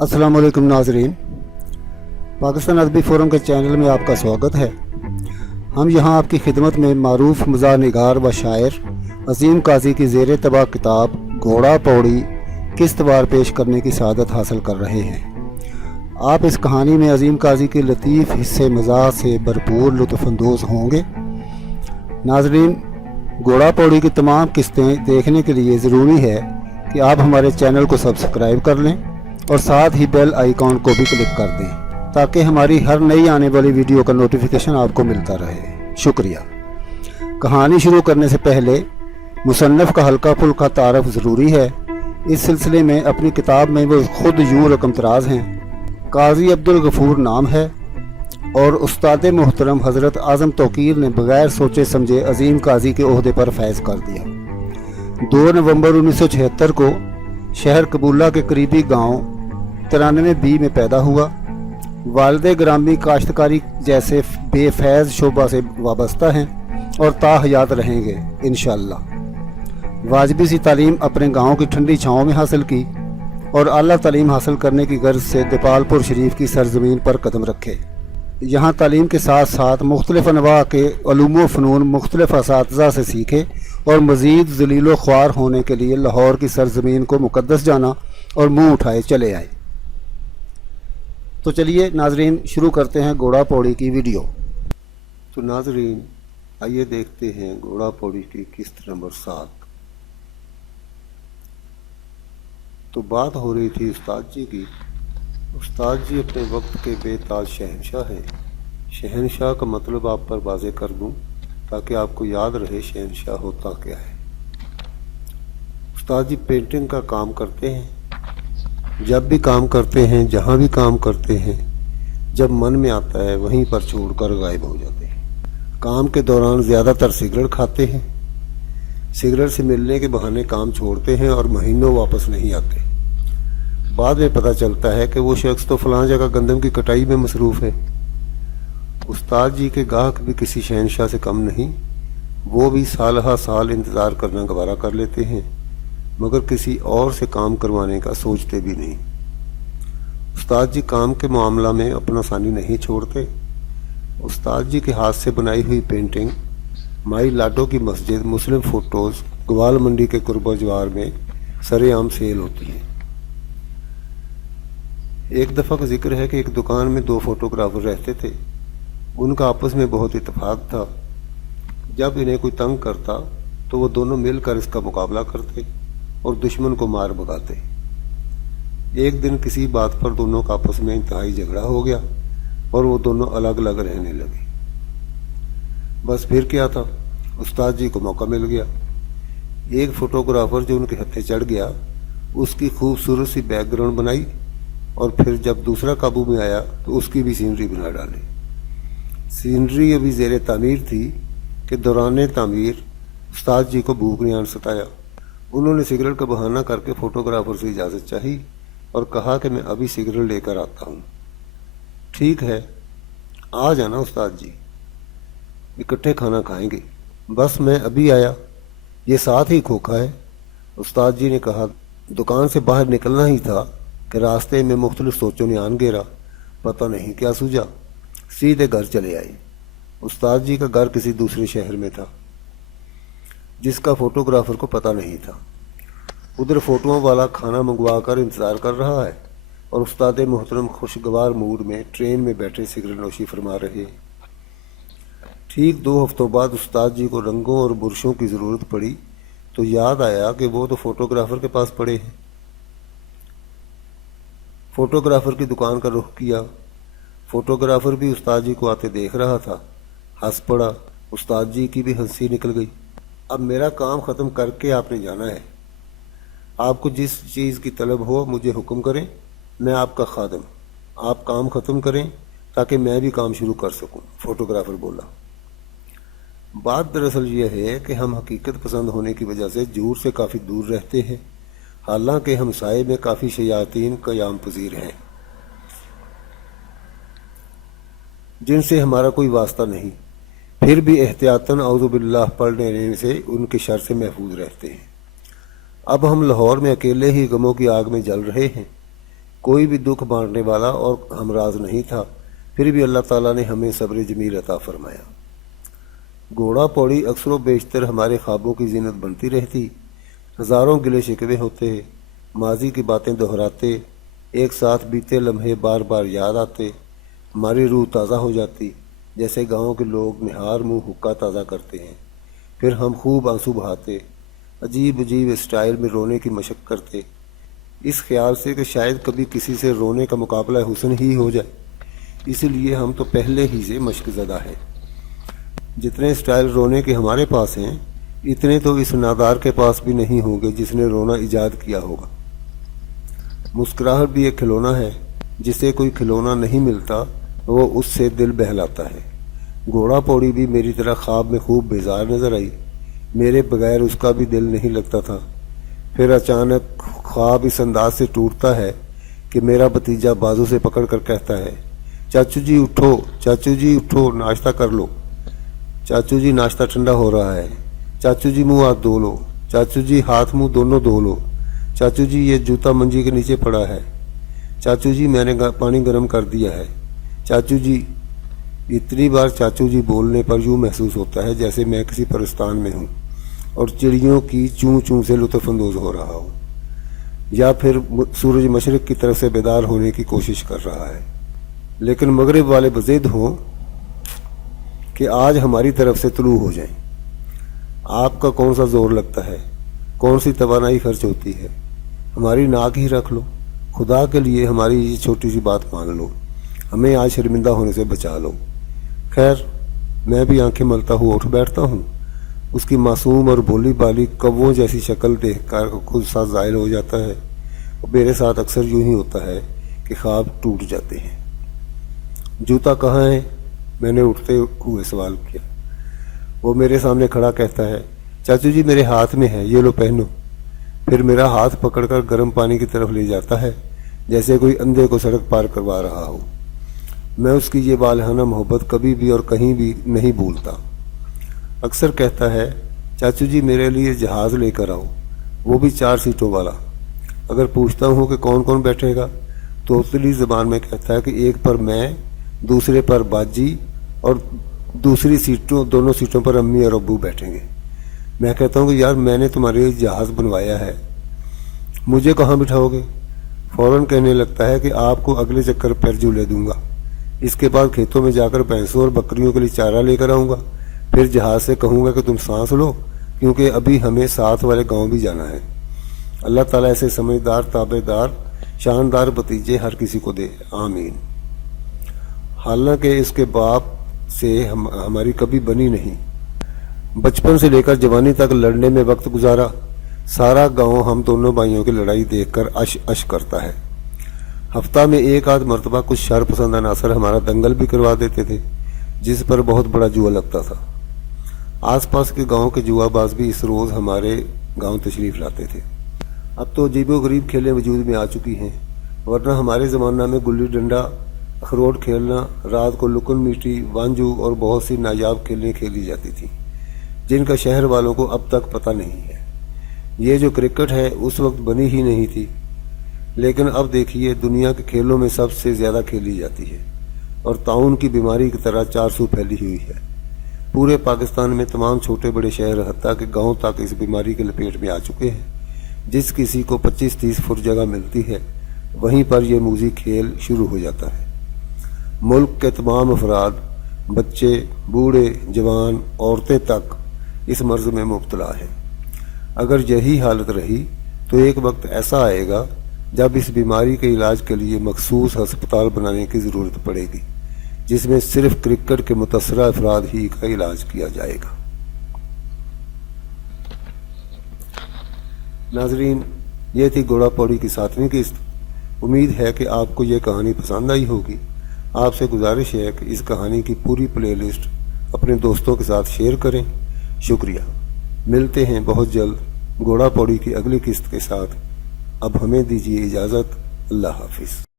अस्सलाम वालेकुम नाजरीन, पाकिस्तान अदबी फ़ोरम के चैनल में आपका स्वागत है। हम यहाँ आपकी खिदमत में मारूफ मज़ार निगार व शायर अज़ीम काजी की ज़ेर तबाह किताब घोड़ा पौड़ी किस्तवार पेश करने की सआदत हासिल कर रहे हैं। आप इस कहानी में अज़ीम काजी के लतीफ़ हिस्से मज़ाह से भरपूर लुत्फ़अंदोज़ होंगे। नाजरीन, घोड़ा पौड़ी की तमाम किस्तें देखने के लिए ज़रूरी है कि आप हमारे चैनल को सब्सक्राइब कर लें और साथ ही बेल आइकॉन को भी क्लिक कर दें ताकि हमारी हर नई आने वाली वीडियो का नोटिफिकेशन आपको मिलता रहे। शुक्रिया। कहानी शुरू करने से पहले मुसन्नफ़ का हल्का फुल्का तारफ़ ज़रूरी है। इस सिलसिले में अपनी किताब में वो ख़ुद यूँ रकम तराज हैं। काजी अब्दुल गफ़ूर नाम है और उस्ताद मोहतरम हज़रत आज़म तौकीर ने बग़ैर सोचे समझे अज़ीम काजी के ओहदे पर फैज़ कर दिया। 2 नवंबर 1976 को शहर कबूला के करीबी गांव 93B में पैदा हुआ। वालिद ग्रामी काश्तकारी जैसे बेफैज़ शोबा से वाबस्ता हैं और ताहयात रहेंगे इंशाअल्लाह। वाजिबी सी तालीम अपने गांव की ठंडी छाँव में हासिल की और आला तालीम हासिल करने की गर्ज से दीपालपुर शरीफ की सरजमीन पर कदम रखे। यहाँ तालीम के साथ साथ मुख्तलिफ़ अनवा के उलूम फ़नून मुख्तलिफ़ असातिज़ा से सीखे और मज़ीद ज़लीलो ख्वार होने के लिए लाहौर की सरजमीन को मुक़द्दस जाना और मुँह उठाए चले आए। तो चलिए नाजरीन, शुरू करते हैं घोड़ा पौड़ी की वीडियो। तो नाजरीन, आइए देखते हैं घोड़ा पौड़ी की किस्त नंबर 7। तो बात हो रही थी उस्ताद जी की। उस्ताद जी अपने वक्त के बेताज शहनशाह हैं। शहनशाह का मतलब आप पर वाज़े कर दूं ताकि आपको याद रहे शहनशाह होता क्या है। उस्ताद जी पेंटिंग का काम करते हैं। जब भी काम करते हैं, जहाँ भी काम करते हैं, जब मन में आता है वहीं पर छोड़कर गायब हो जाते हैं। काम के दौरान ज़्यादातर सिगरेट खाते हैं। सिगरेट से मिलने के बहाने काम छोड़ते हैं और महीनों वापस नहीं आते। बाद में पता चलता है कि वो शख्स तो फलां जगह गंदम की कटाई में मसरूफ़ है। उस्ताद जी के गाहक भी किसी शहनशाह से कम नहीं। वो भी साल हा साल इंतज़ार करना गवारा कर लेते हैं, मगर किसी और से काम करवाने का सोचते भी नहीं। उस्ताद जी काम के मामला में अपना सानी नहीं छोड़ते। उस्ताद जी के हाथ से बनाई हुई पेंटिंग माई लाडो की मस्जिद मुस्लिम फ़ोटोज़ ग्वाल मंडी के कुर्बा जवार में सरेआम सेल होती है। एक दफ़ा का जिक्र है कि एक दुकान में 2 फोटोग्राफर रहते थे। उनका आपस में बहुत इत्तेफाक था। जब इन्हें कोई तंग करता तो वो दोनों मिलकर इसका मुकाबला करते और दुश्मन को मार भगाते। एक दिन किसी बात पर दोनों का आपस में इंतहाई झगड़ा हो गया और वो दोनों अलग अलग रहने लगे। बस फिर क्या था, उस्ताद जी को मौका मिल गया। एक फोटोग्राफर जो उनके हत्थे चढ़ गया, उसकी खूबसूरत सी बैकग्राउंड बनाई और फिर जब दूसरा काबू में आया तो उसकी भी सीनरी बना डाली। सीनरी अभी ज़ेरे तामीर थी कि दौरान तामीर उस्ताद जी को भूख ने आन सताया। उन्होंने सिगरेट का बहाना करके फ़ोटोग्राफर से इजाज़त चाही और कहा कि मैं अभी सिगरेट लेकर आता हूँ। ठीक है, आ जाना उस्ताद जी, इकट्ठे खाना खाएंगे। बस मैं अभी आया, ये साथ ही खोखा है। उस्ताद जी ने कहा। दुकान से बाहर निकलना ही था कि रास्ते में मुख्तलिफ सोचों ने आन घेरा। पता नहीं क्या सूझा, सीधे घर चले आए। उस्ताद जी का घर किसी दूसरे शहर में था जिसका फोटोग्राफर को पता नहीं था। उधर फोटोओं वाला खाना मंगवा कर इंतज़ार कर रहा है और उस्ताद मोहतरम खुशगवार मूड में ट्रेन में बैठे सिगरेट नोशी फरमा रहे। ठीक 2 हफ्तों बाद उस्ताद जी को रंगों और बुरशों की ज़रूरत पड़ी तो याद आया कि वो तो फोटोग्राफर के पास पड़े हैं। फोटोग्राफर की दुकान का रुख किया। फोटोग्राफर भी उस्ताद जी को आते देख रहा था, हंस पड़ा। उस्ताद जी की भी हंसी निकल गई। अब मेरा काम ख़त्म करके आपने जाना है। आपको जिस चीज़ की तलब हो मुझे हुक्म करें, मैं आपका खादम। आप काम ख़त्म करें ताकि मैं भी काम शुरू कर सकूं। फोटोग्राफर बोला। बात दरअसल यह है कि हम हकीकत पसंद होने की वजह से झूठ से काफ़ी दूर रहते हैं, हालांकि हमसाये में काफ़ी शयातीन क़याम पज़ीर हैं जिनसे हमारा कोई वास्ता नहीं, फिर भी एहतियातन औज़ु बिल्लाह पढ़ लेने से उनके शर से महफूज रहते हैं। अब हम लाहौर में अकेले ही गमों की आग में जल रहे हैं। کوئی بھی دکھ بانٹنے والا اور ہمراز نہیں تھا، پھر بھی اللہ تعالیٰ نے ہمیں صبر جمیل عطا فرمایا۔ گھوڑا پوڑی اکثر و بیشتر ہمارے خوابوں کی زینت بنتی رہتی، ہزاروں گلے شکوے ہوتے، ماضی کی باتیں دہراتے، ایک ساتھ بیتے لمحے بار بار یاد آتے، ہماری روح تازہ ہو جاتی، جیسے گاؤں کے لوگ نہار منہ حقہ تازہ کرتے ہیں۔ پھر ہم خوب آنسو بہاتے، عجیب عجیب اسٹائل میں رونے کی مشق کرتے، اس خیال سے کہ شاید کبھی کسی سے رونے کا مقابلہ حسن ہی ہو جائے، اسی لیے ہم تو پہلے ہی سے مشق زدہ ہیں۔ جتنے اسٹائل رونے کے ہمارے پاس ہیں، اتنے تو اس نادار کے پاس بھی نہیں ہوں گے جس نے رونا ایجاد کیا ہوگا۔ مسکراہٹ بھی ایک کھلونا ہے، جسے کوئی کھلونا نہیں ملتا وہ اس سے دل بہلاتا ہے۔ گھوڑا پوڑی بھی میری طرح خواب میں خوب بیزار نظر آئی، میرے بغیر اس کا بھی دل نہیں لگتا تھا۔ پھر اچانک خواب اس انداز سے ٹوٹتا ہے کہ میرا بھتیجا بازو سے پکڑ کر کہتا ہے، چاچو جی اٹھو، چاچو جی اٹھو، ناشتہ کر لو، چاچو جی ناشتہ ٹھنڈا ہو رہا ہے، چاچو جی منہ ہاتھ دھو لو، چاچو جی ہاتھ منہ دونوں دھو لو، چاچو جی یہ جوتا منجی کے نیچے پڑا ہے، چاچو جی میں نے پانی گرم کر دیا ہے، چاچو جی۔ اتنی بار چاچو جی بولنے پر یوں محسوس ہوتا ہے جیسے میں کسی پرستان میں ہوں اور چڑیوں کی چوں چوں سے لطف اندوز ہو رہا ہوں، یا پھر سورج مشرق کی طرف سے بیدار ہونے کی کوشش کر رہا ہے، لیکن مغرب والے بضد ہوں کہ آج ہماری طرف سے طلوع ہو جائیں۔ آپ کا کون سا زور لگتا ہے، کون سی توانائی خرچ ہوتی ہے، ہماری ناک ہی رکھ لو، خدا کے لیے ہماری یہ چھوٹی سی بات مان لو، ہمیں آج شرمندہ ہونے سے بچا لو۔ خیر، میں بھی آنکھیں ملتا ہوا اٹھ بیٹھتا ہوں۔ اس کی معصوم اور بھولی بالی کووں جیسی شکل دیکھ کر خود سا زائل ہو جاتا ہے، اور میرے ساتھ اکثر یوں ہی ہوتا ہے کہ خواب ٹوٹ جاتے ہیں۔ جوتا کہاں ہے؟ میں نے اٹھتے ہوئے سوال کیا۔ وہ میرے سامنے کھڑا کہتا ہے، چاچو جی میرے ہاتھ میں ہے، یہ لو پہنو۔ پھر میرا ہاتھ پکڑ کر گرم پانی کی طرف لے جاتا ہے، جیسے کوئی اندھے کو سڑک پار کروا رہا ہو۔ میں اس کی یہ والہانہ محبت کبھی بھی اور کہیں بھی نہیں بھولتا۔ اکثر کہتا ہے، چاچو جی میرے لیے جہاز لے کر آؤ، وہ بھی 4 سیٹوں والا۔ اگر پوچھتا ہوں کہ کون کون بیٹھے گا تو اتلی زبان میں کہتا ہے کہ ایک پر میں، دوسرے پر باجی، اور دونوں سیٹوں پر امی اور ابو بیٹھیں گے۔ میں کہتا ہوں کہ یار میں نے تمہارے لیے جہاز بنوایا ہے، مجھے کہاں بٹھاؤ گے؟ فوراً کہنے لگتا ہے کہ آپ کو اگلے چکر پر جھولے دوں گا، اس کے بعد کھیتوں میں جا کر بھینسوں اور بکریوں کے لیے چارہ لے کر آؤں گا، پھر جہاز سے کہوں گا کہ تم سانس لو، کیونکہ ابھی ہمیں ساتھ والے گاؤں بھی جانا ہے۔ اللہ تعالیٰ ایسے سمجھدار، تابع دار، شاندار بھتیجے ہر کسی کو دے، آمین۔ حالانکہ اس کے باپ سے ہماری کبھی بنی نہیں۔ بچپن سے لے کر جوانی تک لڑنے میں وقت گزارا، سارا گاؤں ہم دونوں بھائیوں کی لڑائی دیکھ کر اش کرتا ہے۔ ہفتہ میں ایک آدھ مرتبہ کچھ شر پسند عناصر ہمارا دنگل بھی کروا دیتے تھے، جس پر بہت بڑا جوا لگتا تھا۔ آس پاس کے گاؤں کے جوا باز بھی اس روز ہمارے گاؤں تشریف لاتے تھے۔ اب تو عجیب و غریب کھیلیں وجود میں آ چکی ہیں، ورنہ ہمارے زمانہ میں گلی ڈنڈا، اخروٹ کھیلنا، رات کو لکن میٹی، وانجو اور بہت سی نایاب کھیلیں کھیلی جاتی تھیں، جن کا شہر والوں کو اب تک پتہ نہیں ہے۔ یہ جو کرکٹ ہے اس وقت بنی ہی نہیں تھی، لیکن اب دیکھیے دنیا کے کھیلوں میں سب سے زیادہ کھیلی جاتی ہے، اور طاعون کی بیماری کی طرح 400 پھیلی ہوئی ہے۔ پورے پاکستان میں تمام چھوٹے بڑے شہر حتیٰ کہ گاؤں تک اس بیماری کے لپیٹ میں آ چکے ہیں۔ جس کسی کو 25-30 فٹ جگہ ملتی ہے، وہیں پر یہ موذی کھیل شروع ہو جاتا ہے۔ ملک کے تمام افراد، بچے، بوڑھے، جوان، عورتیں تک اس مرض میں مبتلا ہیں۔ اگر یہی حالت رہی تو ایک وقت ایسا آئے گا جب اس بیماری کے علاج کے لیے مخصوص ہسپتال بنانے کی ضرورت پڑے گی، جس میں صرف کرکٹ کے متاثرہ افراد ہی کا علاج کیا جائے گا۔ ناظرین، یہ تھی گھوڑا پوڑی کی 7ویں قسط۔ امید ہے کہ آپ کو یہ کہانی پسند آئی ہوگی۔ آپ سے گزارش ہے کہ اس کہانی کی پوری پلے لسٹ اپنے دوستوں کے ساتھ شیئر کریں۔ شکریہ۔ ملتے ہیں بہت جلد گھوڑا پوڑی کی اگلی قسط کے ساتھ۔ اب ہمیں دیجیے اجازت۔ اللہ حافظ۔